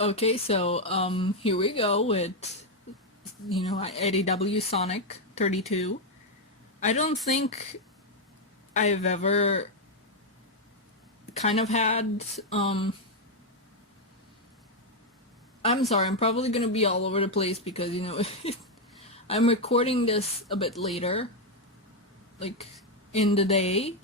Okay, so here we go with IDW Sonic 32. I don't think I've ever kind of had I'm sorry, I'm probably gonna be all over the place because I'm recording this a bit later, like in the day.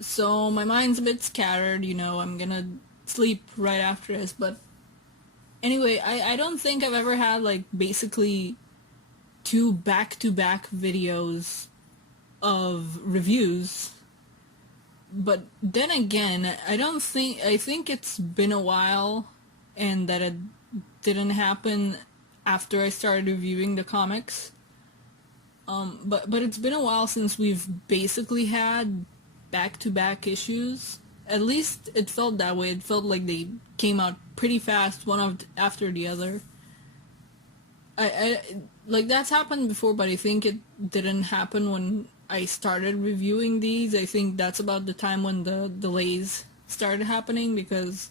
So my mind's a bit scattered, I'm gonna sleep right after this, but anyway, I don't think I've ever had like basically two back-to-back videos of reviews. But then again, I think it's been a while and that it didn't happen after I started reviewing the comics. But it's been a while since we've basically had back-to-back issues. At least it felt that way. It felt like they came out pretty fast, after the other. I like that's happened before, but I think it didn't happen when I started reviewing these. I think that's about the time when the delays started happening because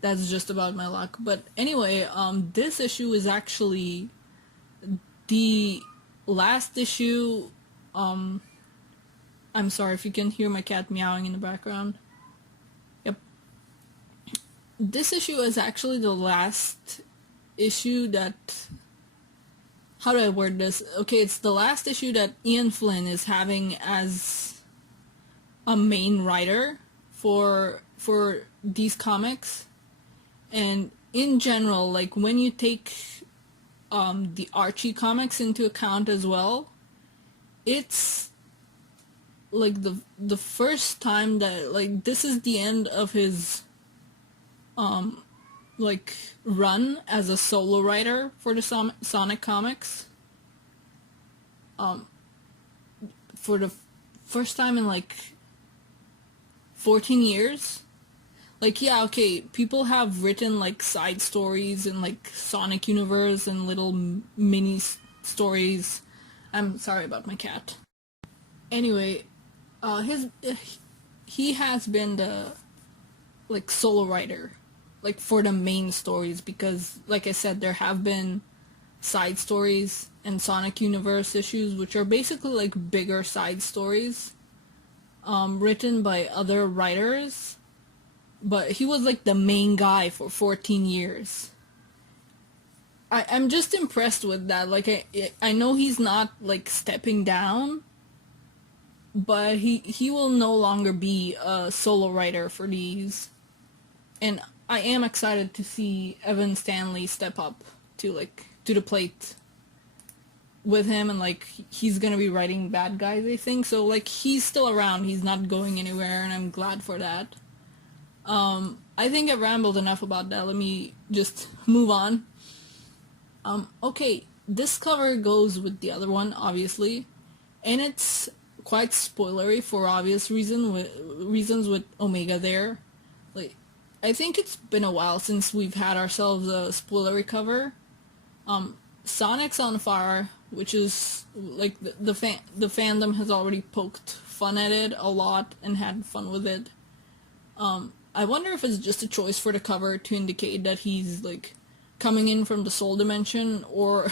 that's just about my luck. But anyway, this issue is actually the last issue. I'm sorry if you can hear my cat meowing in the background. Yep. This issue is actually the last issue that... How do I word this? Okay, it's the last issue that Ian Flynn is having as a main writer for these comics. And in general, like when you take the Archie comics into account as well, it's like the first time that like this is the end of his like run as a solo writer for the Sonic comics. For the first time in like 14 years. Like, yeah, okay, people have written like side stories in like Sonic universe and little mini stories. I'm sorry about my cat. Anyway, he has been the like solo writer like for the main stories because like I said, there have been side stories and Sonic Universe issues which are basically like bigger side stories written by other writers, but he was like the main guy for 14 years. I'm just impressed with that. Like I know he's not like stepping down, but he will no longer be a solo writer for these. And I am excited to see Evan Stanley step up to the plate with him, and like he's gonna be writing bad guys, I think. So like he's still around, he's not going anywhere, and I'm glad for that. I think I've rambled enough about that. Let me just move on. Okay, this cover goes with the other one, obviously, and it's quite spoilery for obvious reasons with Omega there. Like, I think it's been a while since we've had ourselves a spoilery cover. Sonic's on fire, which is like the fandom has already poked fun at it a lot and had fun with it. I wonder if it's just a choice for the cover to indicate that he's like coming in from the soul dimension, or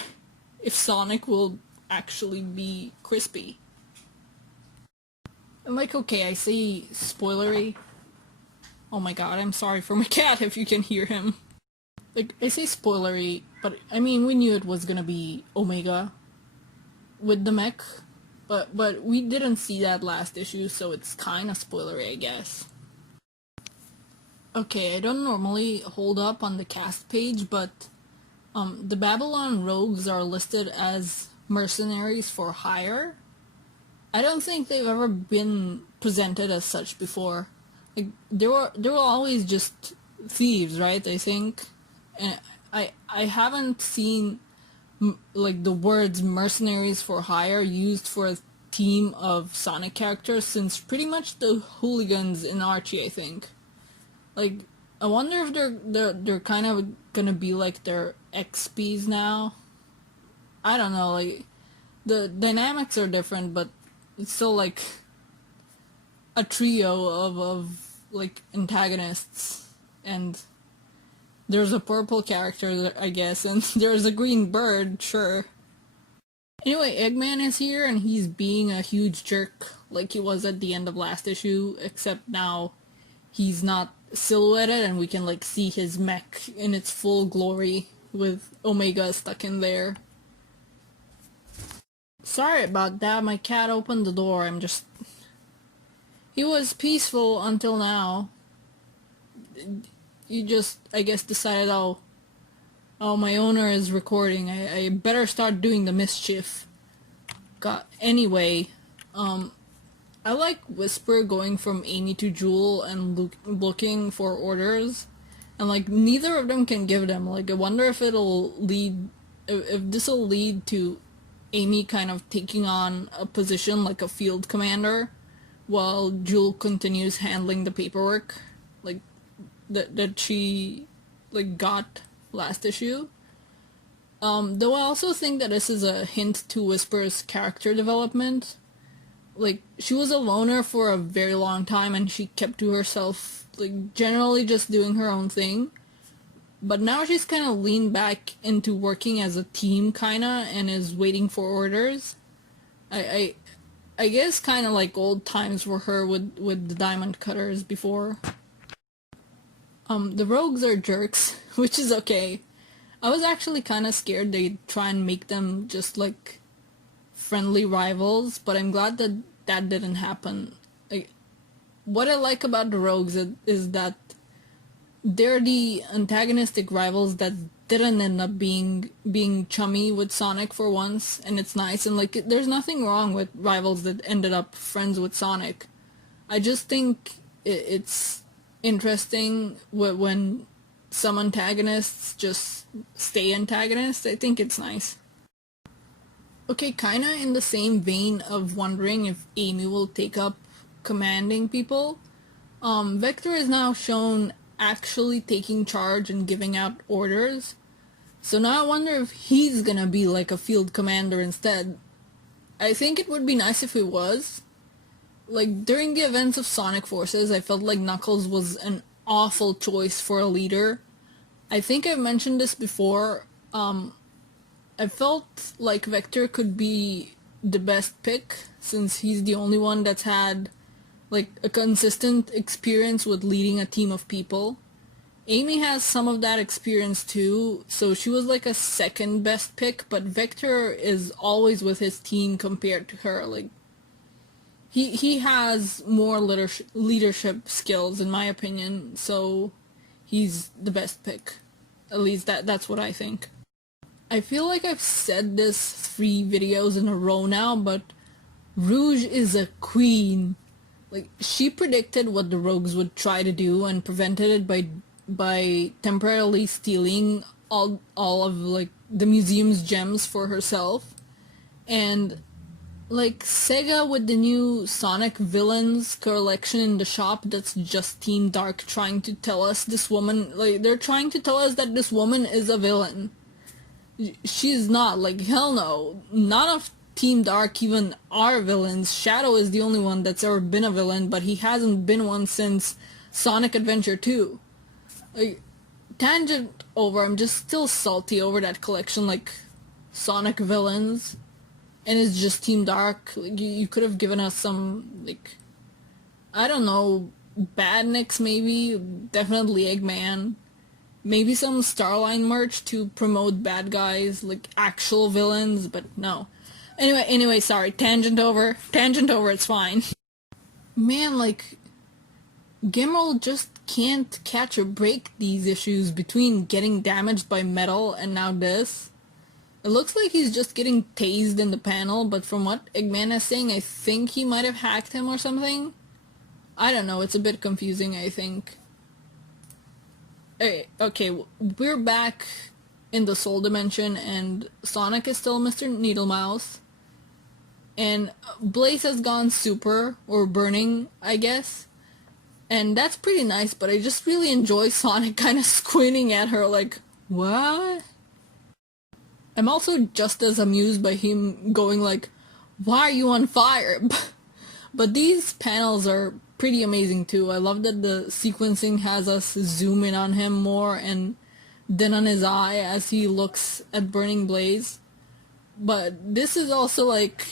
if Sonic will actually be crispy. And like, okay, I say spoilery. Oh my god, I'm sorry for my cat if you can hear him. Like, I say spoilery, but I mean, we knew it was gonna be Omega with the mech, but we didn't see that last issue, so it's kinda spoilery, I guess. Okay, I don't normally hold up on the cast page, but the Babylon Rogues are listed as mercenaries for hire. I don't think they've ever been presented as such before. Like, they were always just thieves, right? I think, and I haven't seen like the words mercenaries for hire used for a team of Sonic characters since pretty much the hooligans in Archie, I think. Like, I wonder if they're kind of gonna be like their XPs now. I don't know, like the dynamics are different, but it's still like a trio of like antagonists, and There's a purple character, I guess, and there's a green bird, sure. Anyway, Eggman is here, and he's being a huge jerk like he was at the end of last issue, except now he's not silhouetted and we can like see his mech in its full glory with Omega stuck in there. Sorry about that, my cat opened the door. He was peaceful until now. You just, I guess, decided, oh, my owner is recording. I better start doing the mischief. Anyway, I like Whisper going from Amy to Jewel and looking for orders, and like neither of them can give them. Like I wonder if if this will lead to Amy kind of taking on a position like a field commander, while Jewel continues handling the paperwork, like that she like got last issue. Though I also think that this is a hint to Whisper's character development. Like, she was a loner for a very long time and she kept to herself, like, generally just doing her own thing. But now she's kind of leaned back into working as a team, kinda, and is waiting for orders. I guess kind of like old times for her with the diamond cutters before. The rogues are jerks, which is okay. I was actually kind of scared they'd try and make them just like friendly rivals, but I'm glad that that didn't happen. Like, what I like about the rogues is that they're the antagonistic rivals that didn't end up being chummy with Sonic for once, and it's nice. And like, there's nothing wrong with rivals that ended up friends with Sonic. I just think it's interesting when some antagonists just stay antagonists. I think it's nice. Okay, kinda in the same vein of wondering if Amy will take up commanding people, Vector is now shown actually taking charge and giving out orders. So now I wonder if he's gonna be like a field commander instead. I think it would be nice if he was. Like, during the events of Sonic Forces, I felt like Knuckles was an awful choice for a leader. I think I've mentioned this before. I felt like Vector could be the best pick since he's the only one that's had like a consistent experience with leading a team of people. Amy has some of that experience too, so she was like a second best pick, but Vector is always with his team compared to her. Like, he has more leadership skills in my opinion, so he's the best pick. At least that's what I think. I feel like I've said this 3 videos in a row now, but Rouge is a queen. Like, she predicted what the rogues would try to do and prevented it by temporarily stealing all of like the museum's gems for herself. And like Sega with the new Sonic villains collection in the shop, that's just Team Dark trying to tell us this woman, like, they're trying to tell us that this woman is a villain. She's not. Like, hell no. None of Team Dark even are villains. Shadow is the only one that's ever been a villain, but he hasn't been one since Sonic Adventure 2. Like, tangent over, I'm just still salty over that collection, like, Sonic villains. And it's just Team Dark. Like, you could have given us some, like, I don't know, Badniks maybe, definitely Eggman. Maybe some Starline merch to promote bad guys, like actual villains, but no. Anyway, sorry, tangent over, it's fine. Man, like, Gimel just can't catch a break these issues between getting damaged by metal and now this. It looks like he's just getting tased in the panel, but from what Eggman is saying, I think he might have hacked him or something. I don't know, it's a bit confusing, I think. Okay, we're back in the Soul Dimension, and Sonic is still Mr. Needlemouse. And Blaze has gone super, or burning, I guess. And that's pretty nice, but I just really enjoy Sonic kind of squinting at her like, what? I'm also just as amused by him going like, why are you on fire? But these panels are pretty amazing too. I love that the sequencing has us zoom in on him more, and din on his eye as he looks at burning Blaze. But this is also like,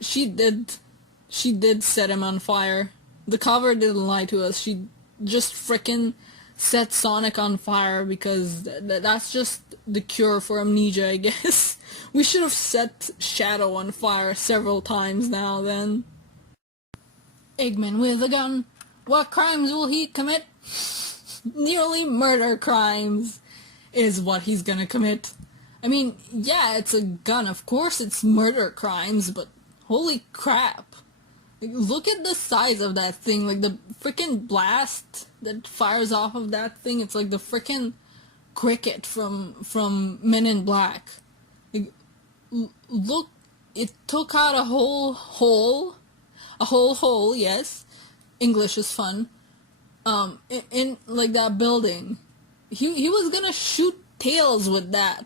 she did set him on fire. The cover didn't lie to us. She just frickin' set Sonic on fire because that's just the cure for amnesia, I guess. We should have set Shadow on fire several times now then. Eggman with a gun. What crimes will he commit? Nearly murder crimes is what he's gonna commit. I mean, yeah, it's a gun. Of course it's murder crimes, but holy crap. Like, look at the size of that thing. Like, the freaking blast that fires off of that thing, it's like the freaking cricket from Men in Black. Like, look, it took out a whole hole, yes. English is fun. In like that building. He was gonna shoot Tails with that.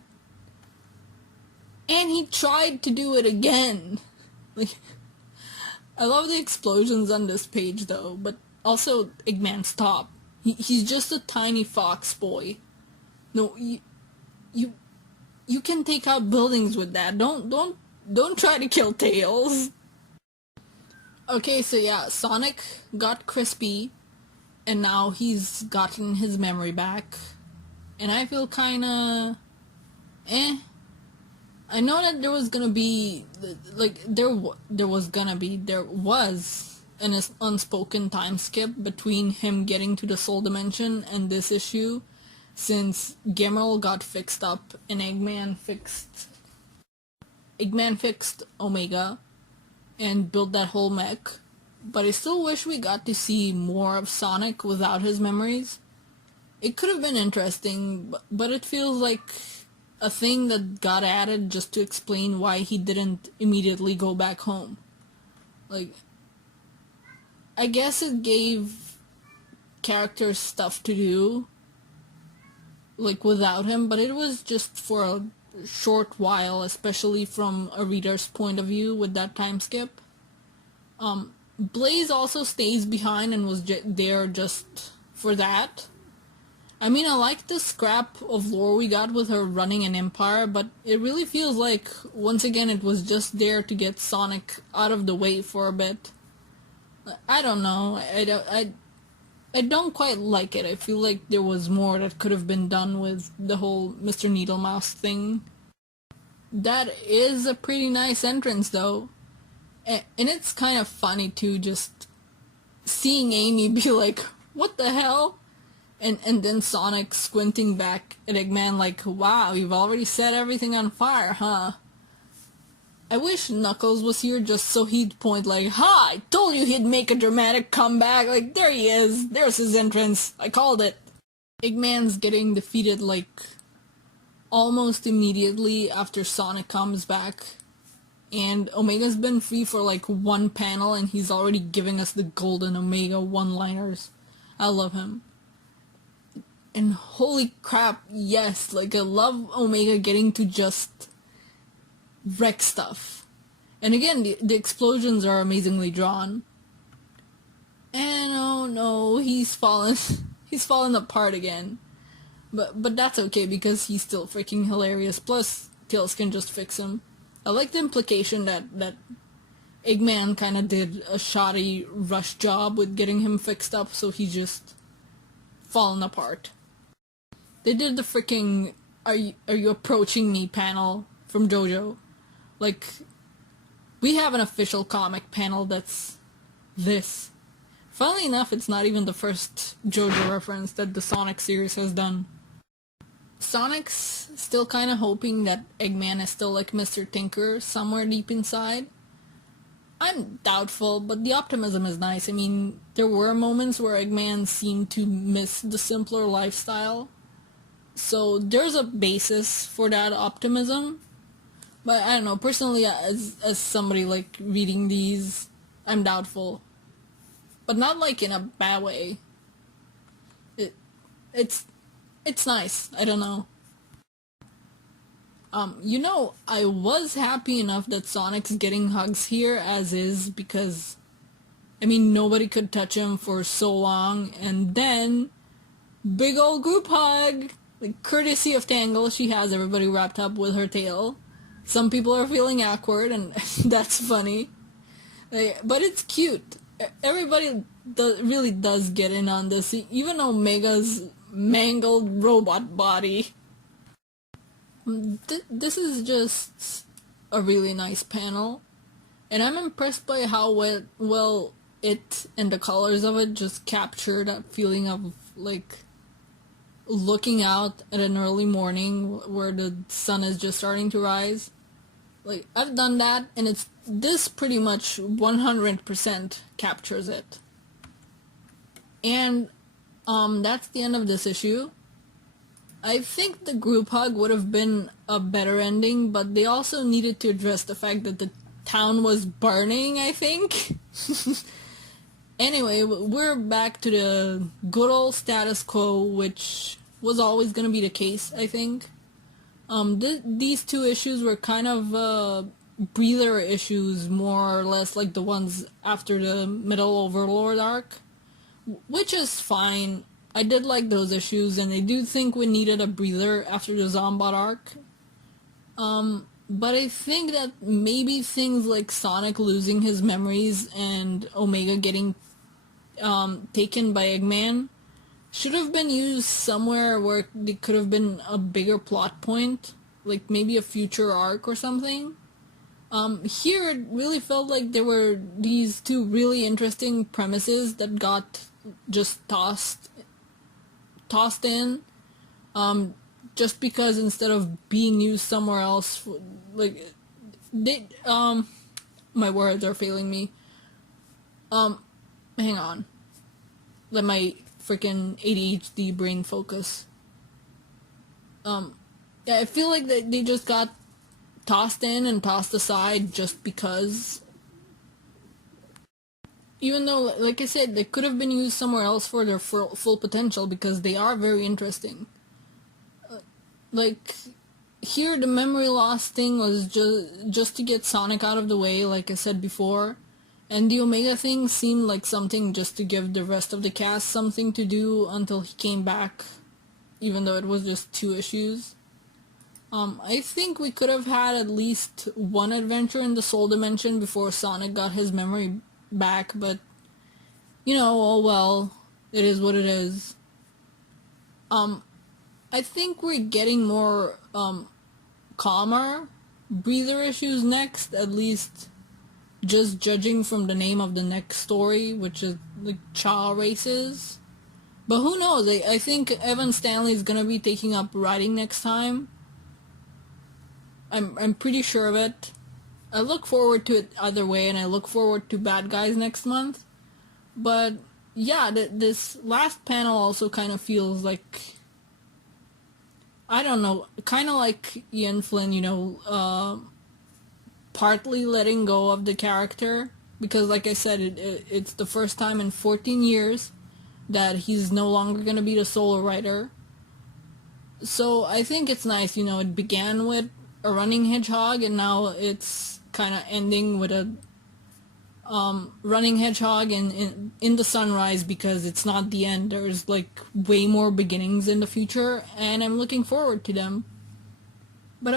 And he tried to do it again. Like, I love the explosions on this page though, but also Eggman, stop. He's just a tiny fox boy. No, you can take out buildings with that. Don't try to kill Tails. Okay, so yeah, Sonic got crispy, and now he's gotten his memory back, and I feel kinda I know that there was gonna be, like, there was an unspoken time skip between him getting to the Soul Dimension and this issue, since Gimel got fixed up and Eggman fixed Omega and built that whole mech. But I still wish we got to see more of Sonic without his memories. It could have been interesting, but it feels like a thing that got added just to explain why he didn't immediately go back home. Like, I guess it gave characters stuff to do, like, without him, but it was just for a short while, especially from a reader's point of view with that time skip. Blaze also stays behind and was there just for that. I mean, I like the scrap of lore we got with her running an empire, but it really feels like, once again, it was just there to get Sonic out of the way for a bit. I don't know. I don't quite like it. I feel like there was more that could have been done with the whole Mr. Needlemouse thing. That is a pretty nice entrance, though. And it's kind of funny, too, just seeing Amy be like, what the hell? And then Sonic squinting back at Eggman like, wow, you've already set everything on fire, huh? I wish Knuckles was here just so he'd point like, ha, I told you he'd make a dramatic comeback, like, there he is, there's his entrance, I called it. Eggman's getting defeated like almost immediately after Sonic comes back, and Omega's been free for like one panel and he's already giving us the golden Omega one-liners. I love him. And holy crap, yes, like, I love Omega getting to just wreck stuff. And again, the explosions are amazingly drawn. And oh no, he's fallen apart again. But that's okay because he's still freaking hilarious. Plus, Tails can just fix him. I like the implication that Eggman kind of did a shoddy rush job with getting him fixed up, so he's just fallen apart. They did the freaking are you approaching me panel from JoJo. Like, we have an official comic panel that's this. Funnily enough, it's not even the first JoJo reference that the Sonic series has done. Sonic's still kind of hoping that Eggman is still like Mr. Tinker somewhere deep inside. I'm doubtful, but the optimism is nice. I mean, there were moments where Eggman seemed to miss the simpler lifestyle. So there's a basis for that optimism. But I don't know, personally, as somebody like reading these, I'm doubtful. But not like in a bad way. It's nice. I don't know. I was happy enough that Sonic's getting hugs here as is, because, I mean, nobody could touch him for so long, and then big old group hug. Like, courtesy of Tangle, she has everybody wrapped up with her tail. Some people are feeling awkward, and that's funny. But it's cute. Everybody really does get in on this. Even Omega's mangled robot body. This is just a really nice panel. And I'm impressed by how well it and the colors of it just capture that feeling of, like, looking out at an early morning where the sun is just starting to rise. Like, I've done that, and this pretty much 100% captures it. And that's the end of this issue. I think the group hug would have been a better ending, but they also needed to address the fact that the town was burning, I think. Anyway, we're back to the good old status quo, which was always going to be the case, I think. These two issues were kind of breather issues, more or less like the ones after the Middle Overlord arc, which is fine. I did like those issues, and I do think we needed a breather after the Zombot arc. But I think that maybe things like Sonic losing his memories and Omega getting taken by Eggman should have been used somewhere where it could have been a bigger plot point, like maybe a future arc or something. Here it really felt like there were these two really interesting premises that got just tossed in, just because instead of being used somewhere else, like, my words are failing me. Hang on. Let my freaking ADHD brain focus. Yeah, I feel like they just got tossed in and tossed aside just because. Even though, like I said, they could have been used somewhere else for their full potential, because they are very interesting. Like, here the memory loss thing was just to get Sonic out of the way, like I said before. And the Omega thing seemed like something just to give the rest of the cast something to do until he came back, even though it was just 2 issues. I think we could have had at least one adventure in the Soul Dimension before Sonic got his memory back, but, you know, oh well, it is what it is. I think we're getting more, calmer breather issues next, at least just judging from the name of the next story, which is like Cha Races. But who knows, I think Evan Stanley is gonna be taking up writing next time. I'm pretty sure of it. I look forward to it either way, and I look forward to Bad Guys next month. But yeah, this last panel also kind of feels like, I don't know, kind of like Ian Flynn, you know, partly letting go of the character, because like I said, it's the first time in 14 years that he's no longer going to be the solo writer. So I think it's nice, you know, it began with a running hedgehog, and now it's kind of ending with a running hedgehog in the sunrise, because it's not the end. There's like way more beginnings in the future, and I'm looking forward to them. But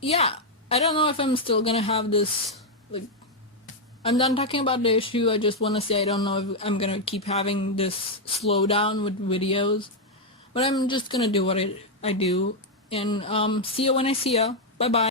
yeah, I don't know if I'm still gonna have this, like, I'm done talking about the issue. I just want to say I don't know if I'm gonna keep having this slowdown with videos, but I'm just gonna do what I do, and see you when I see ya. Bye bye.